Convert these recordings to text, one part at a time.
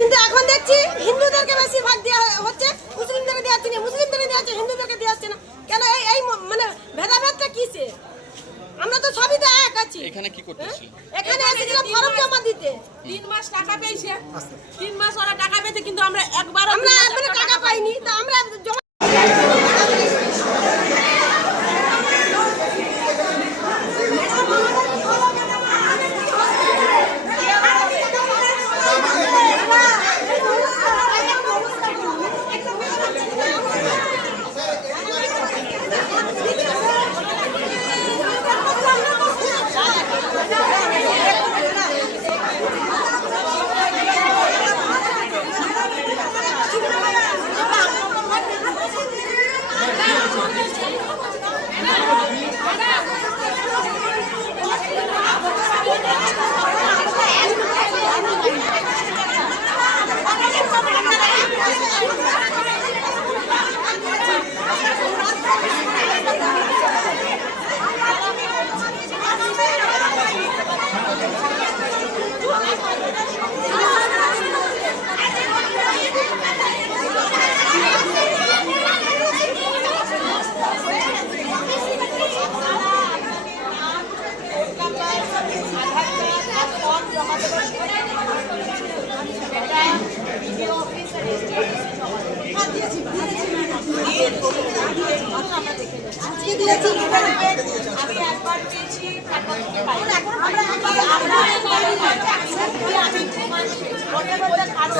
কিন্তু এখন দেখছি হিন্দুদেরকে বেশি ভাগ দেওয়া হচ্ছে, মুসলিমদেরকে দেওয়া হচ্ছে না, মুসলিমদেরকে দেওয়া হচ্ছে, হিন্দুদেরকে দেওয়া হচ্ছে না। কেন এই মানে ভেদাভেদটা কিসে? আমরা তো সবই তো এক আছি। এখানে কি করতেছি? এখানে এসেছিলাম ফর্ম জমা দিতে। 3 মাস টাকা পেয়েছে, 3 মাস ওরা টাকা পেয়েছে, কিন্তু আমরা একবার আমরা এখনো টাকা পাইনি, তো আমরা জমা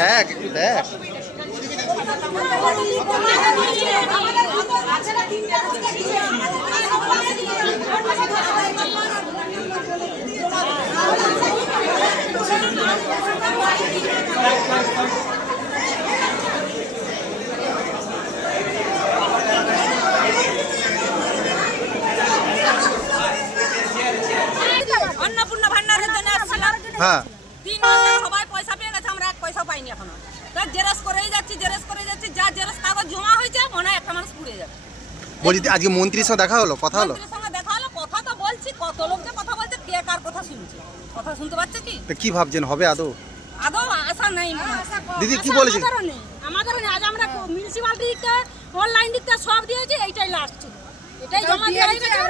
দেখ একটু দেখ। অন্নপূর্ণা ভান্ডারের জন্য আসছিলাম। হ্যাঁ 3 মাসে সবাই পয়সা পেয়ে গেছে, আমরা এক পয়সা পাইনি এখনো। তার জেরক্স করেই যাচ্ছি, যা জেরক্স কাগজ জমা হয়েছে মনে হয় একটা মানুষ পুড়ে যাবে। বলছি আজকে মন্ত্রীর সঙ্গে দেখা হলো, কথা হলো? মন্ত্রীর সঙ্গে দেখা হলো, কথা তো বলছি, কত লোক যে কথা বলছে, কে কার কথা শুনছে, কথা শুনতে পাচ্ছে কি? তো কি ভাবছেন হবে আদৌ? আদৌ আশা নেই। দিদি কি বলেছেন? আমাদের নেই। আজ আমরা মিউনিসিপালিটি দিকটা, অনলাইন দিকটা সব দিয়েছি, এইটাই লাস্ট ছিল, এটাই জমা দিয়ে হয়ে গেছে।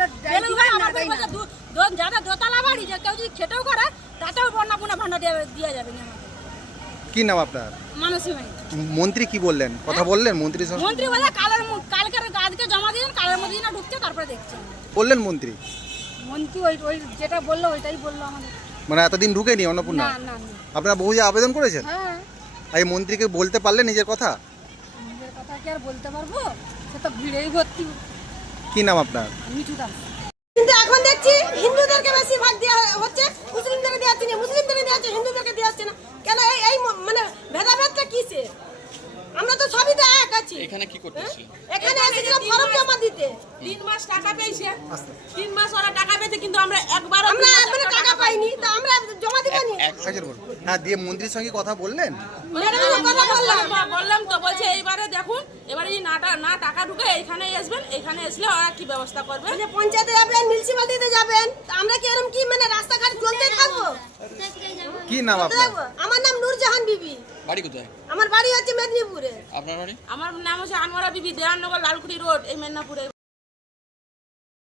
আমাদের বলছে যারা দোতলা বাড়ি, যে কেউ যদি খেটেও করে তাতেও অন্নপূর্ণা ভান্ডার দেওয়া যাবে না। কি নাম আপনার? মানসী ভাই। মন্ত্রী কি বললেন, কথা বললেন মন্ত্রীর সঙ্গে? মন্ত্রী বলে কালকের আজকে জমা দিন, কালের মধ্যে না ঢুকছে, তারপরে দেখছি। বললেন মন্ত্রী? মন্ত্রী ওই যেটা বললো ওইটাই বললো আমাদের। মানে এতদিন ঢুকেনি অন্নপূর্ণা? না না না। আপনারা বহু যে আবেদন করেছেন, হ্যাঁ, এই মন্ত্রীকে বলতে পারলেন নিজের কথা? নিজের কথা কি আর বলতে পারবো? সে তো ভিড়েই ভর্তি। কি নাম আপনার? মিঠু দাস। কিন্তু এখন দেখছি হিন্দুদেরকে বেশি ভাগ দেওয়া হচ্ছে, মুসলিমদেরকে দেওয়া হচ্ছে না, মুসলিমদেরকে দেওয়া হচ্ছে, হিন্দুদেরকে দেওয়া হচ্ছে না। কেন এই মানে ভেদাভেদটা কিসে? আমরা তো সবই তো এক আছি। এখানে কি করতেছি? এখানে এসেছিলাম ফর্ম জমা দিতে। 3 মাস টাকা পেয়েছে, 3 মাস ওরা টাকা পেয়েছে, কিন্তু আমরা একবার আমরা এখনো টাকা পাইনি, তো আমরা জমা দিবানি। হ্যাঁ দিয়ে মন্ত্রীর সঙ্গে কথা বললেন? ম্যাডামের কথা বললাম। বললাম তো, বলছে এইবারে দেখুন, এবারে যদি না টাকা ঢুকে এইখানে আসবেন, এখানে আসলে ওরা কি ব্যবস্থা করবে। যে পঞ্চায়েতে যাবেন, মিউনিসিপালিটিতে যাবেন, তা আমরা কি এরকম কি মানে রাস্তাঘাট চলতে থাকবো? কি নাম আপনার? আমার নাম নূরজাহান বিবি। বাড়ি কোথায়? আমার বাড়ি হচ্ছে মেদিনীপুরে। আপনার বাড়ি? আমার নাম হচ্ছে আনোয়ারা বিবি, দেয়াননগর লালকুড়ি রোড, এই মেদিনীপুরে।